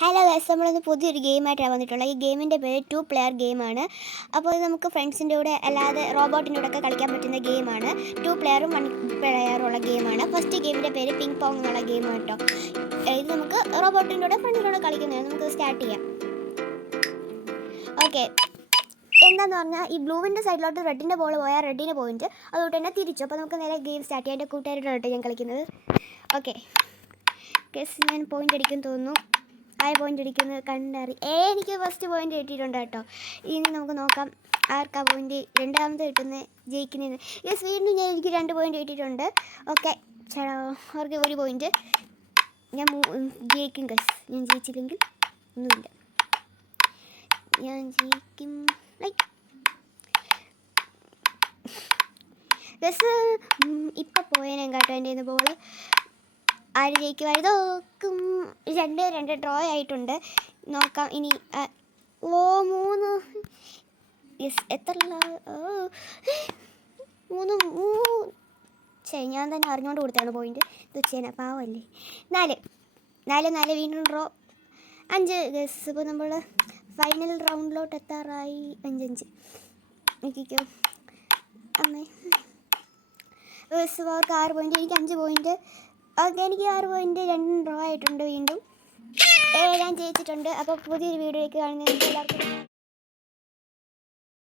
Hello guys, നമ്മളിന്ന് പുതിയൊരു ഗെയിമായിട്ടാണ് വന്നിട്ടുള്ളത്. ഈ ഗെയിമിൻ്റെ പേര് 2 പ്ലെയർ ഗെയിമാണ്. അപ്പോൾ ഇത് നമുക്ക് ഫ്രണ്ട്സിൻ്റെ കൂടെ അല്ലാതെ റോബോട്ടിൻ്റെ കൂടെ ഒക്കെ കളിക്കാൻ പറ്റുന്ന ഗെയിമാണ്. 2 പ്ലെയറും 1 പ്ലെയറും ഉള്ള ഗെയിമാണ്. ഫസ്റ്റ് ഗെയിമിൻ്റെ പേര് പിങ് പോങ് എന്നുള്ള ഗെയിമാണ് കേട്ടോ. ഇത് നമുക്ക് റോബോട്ടിൻ്റെ കൂടെ ഫ്രണ്ട്സിൻ്റെ കൂടെ കളിക്കുന്നതാണ്. നമുക്ക് സ്റ്റാർട്ട് ചെയ്യാം. ഓക്കെ, എന്താന്ന് പറഞ്ഞാൽ ഈ ബ്ലൂവിൻ്റെ സൈഡിലോട്ട് റെഡിൻ്റെ ബോൾ പോയാൽ റെഡിന് പോയിന്റ്, അതുകൊണ്ട് തന്നെ തിരിച്ചു. അപ്പോൾ നമുക്ക് നേരെ ഗെയിം സ്റ്റാർട്ട് ചെയ്യാം. എൻ്റെ കൂട്ടുകാരോടാണ് ഞാൻ കളിക്കുന്നത്. ഓക്കെ ഗെസ്, ഞാൻ പോയിന്റ് അടിക്കും തോന്നുന്നു. പോയിന്റ് അടിക്കുന്നത് കണ്ടറി. എനിക്ക് ഫസ്റ്റ് പോയിന്റ് കിട്ടിയിട്ടുണ്ട് കേട്ടോ. ഇനി നമുക്ക് നോക്കാം ആർക്കാ പോയിന്റ് രണ്ടാമത് കിട്ടുന്നത് ജയിക്കുന്നതിന്. യെസ്, വീണ്ടും എനിക്ക് 2 പോയിന്റ് കിട്ടിയിട്ടുണ്ട്. ഓക്കെ, ചേട്ടാ അവർക്ക് 1 പോയിന്റ്. ഞാൻ ജയിക്കും ഗസ്. ഞാൻ ജയിച്ചില്ലെങ്കിൽ ഒന്നുമില്ല, ഞാൻ ജയിക്കും. ഗസ് ഇപ്പം പോയേനെ കേട്ടോ എൻ്റെ ഇന്ന് ബോൾ. ആര് ജയിക്കുമായിരുന്നു നോക്കും. 2-2 ഡ്രോ ആയിട്ടുണ്ട്. നോക്കാം ഇനി. 3 യെസ്, എത്ര 3 ഞാൻ തന്നെ അറിഞ്ഞുകൊണ്ട് കൊടുത്താണ് പോയിന്റ്. തുച്ഛേന പാവമല്ലേ. 4 വീണ്ടും ഡ്രോ. 5 ഗസ്. ഇപ്പോൾ നമ്മൾ ഫൈനൽ റൗണ്ടിലോട്ട് എത്താറായി. 5 നോക്കിക്കോ അമ്മേ. ഗസ് അവർക്ക് 6 പോയിന്റ്, എനിക്ക് 5 പോയിന്റ്. ഓക്കെ, എനിക്ക് 6 പോയിന്റ്, 2 ഡ്രോ ആയിട്ടുണ്ട്. വീണ്ടും ഞാൻ ജയിച്ചിട്ടുണ്ട്. അപ്പോൾ പുതിയൊരു വീഡിയോയിലേക്ക് കാണുന്നതിന് എല്ലാവർക്കും